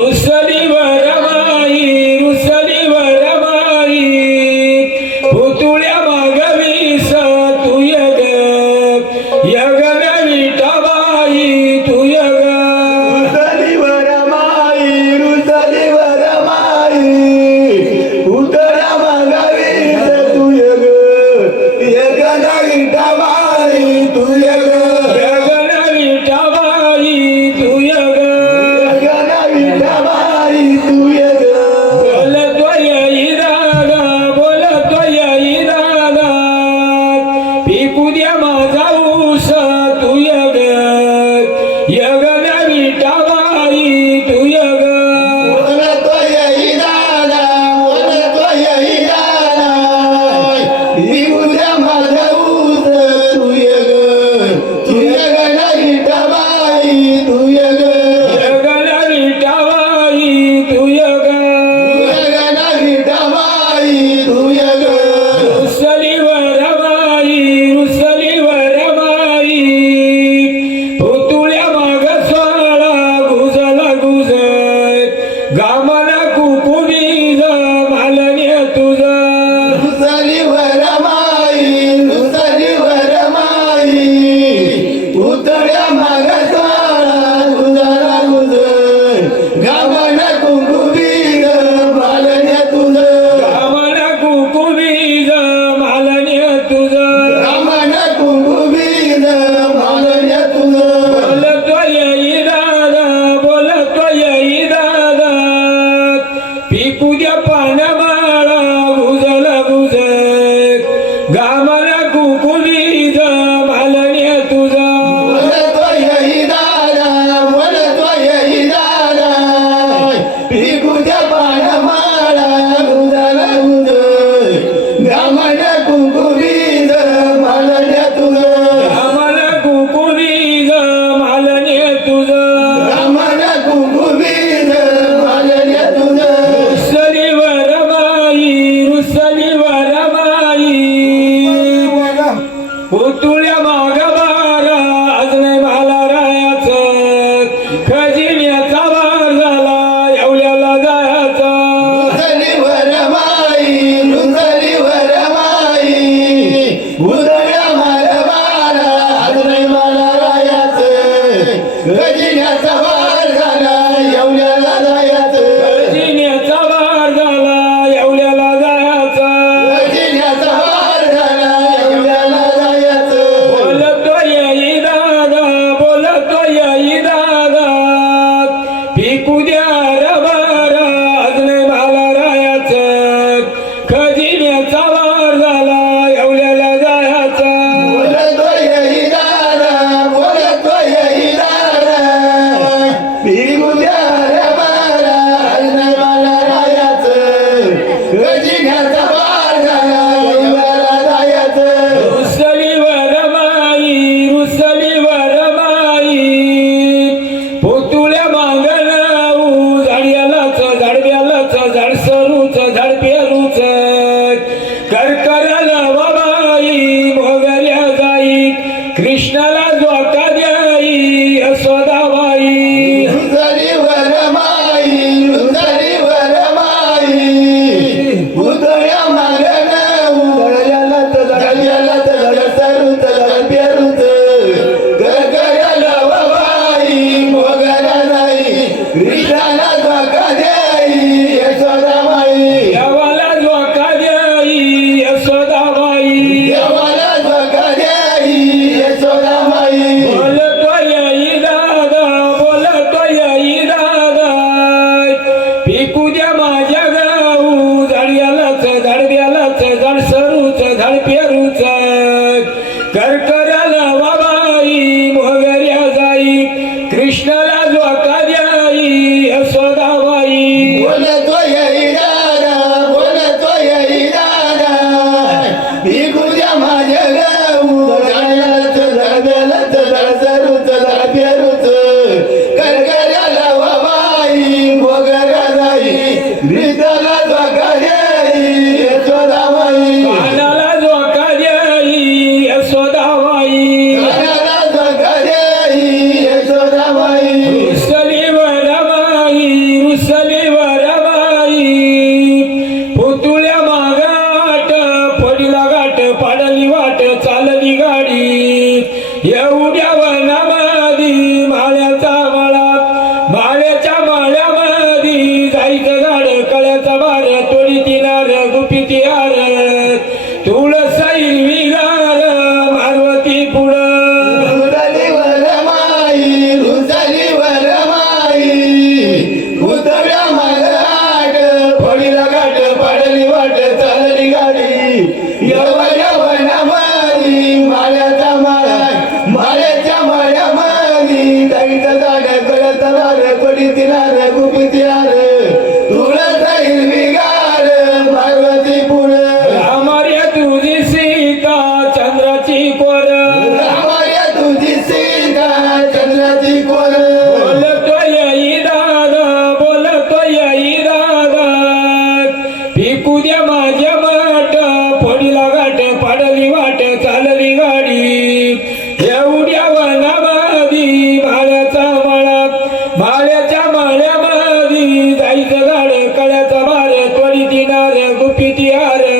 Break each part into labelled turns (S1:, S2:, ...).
S1: Muesli वरबाई muesli वरबाई पुतुळ्या मागवी सा तू यग.
S2: यग विटाबाई तू यग.
S1: Muesli वरबाई muesli वरबाई
S2: पुतुळ्या मागवी सा तू यग.
S1: यग विटाबाई तू यग. 不独立。烟雾飘 कधी कोण बोलतोय आई दादा बोलतोय आई दादा. द्या माझ्या माट फोडीला गाठ पडली वाट चालली गाडी. एवढ्या वनामादी माळ्याचा माळा. माळ्याच्या माळ्यामादी जायचं गाड कळ्याचा मार त्वरिती नार गुपिती आर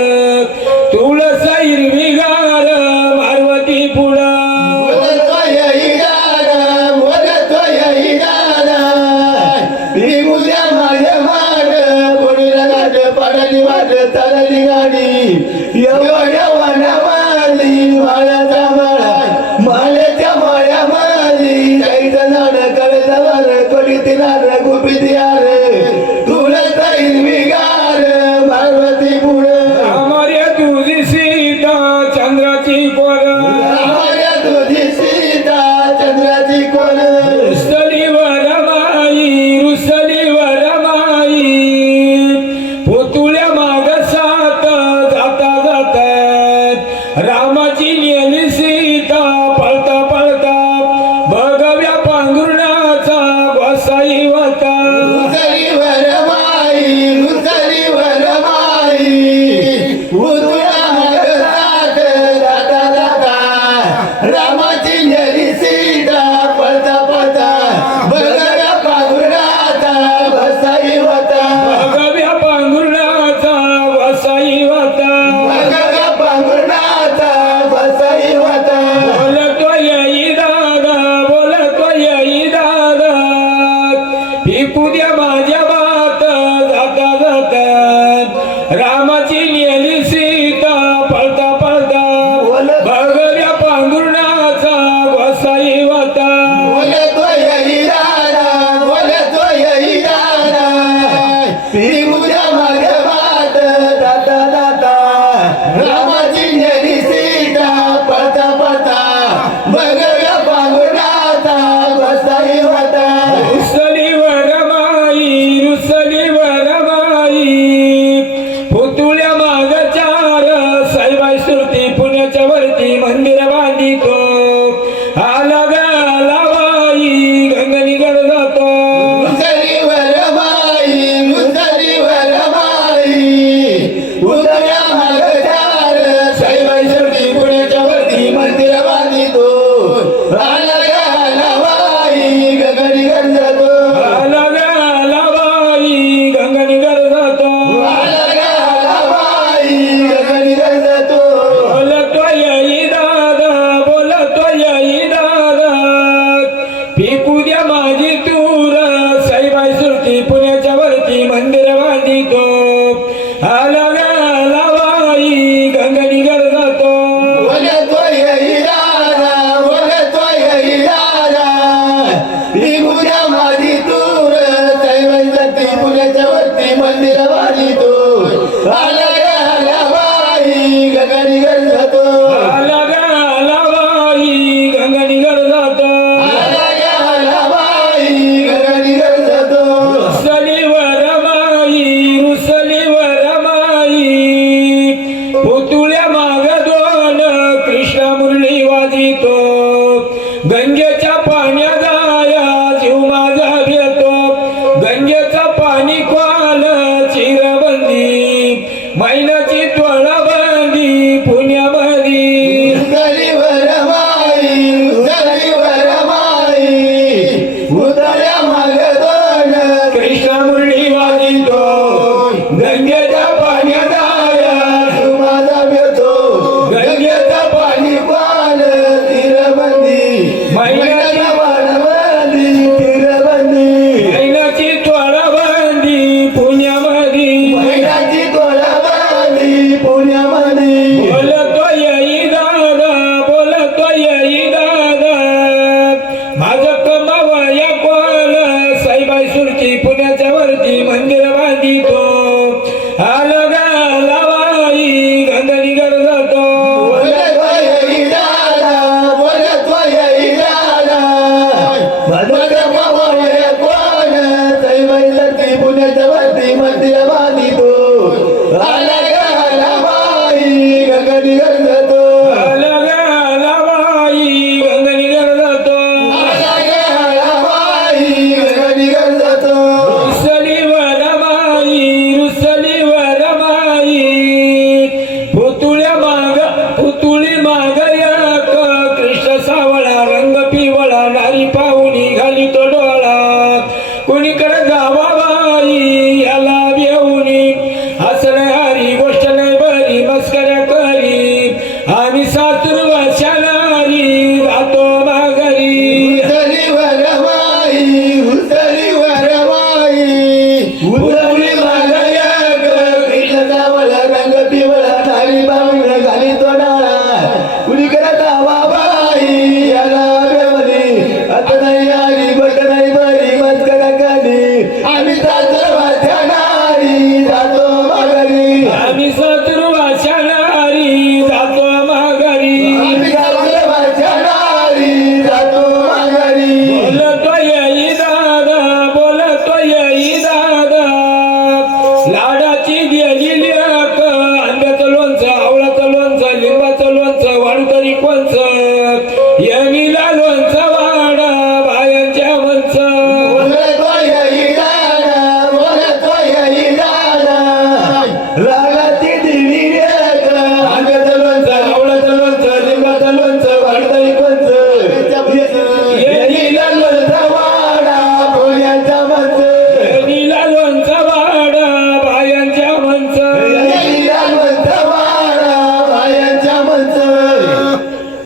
S1: રામાજીની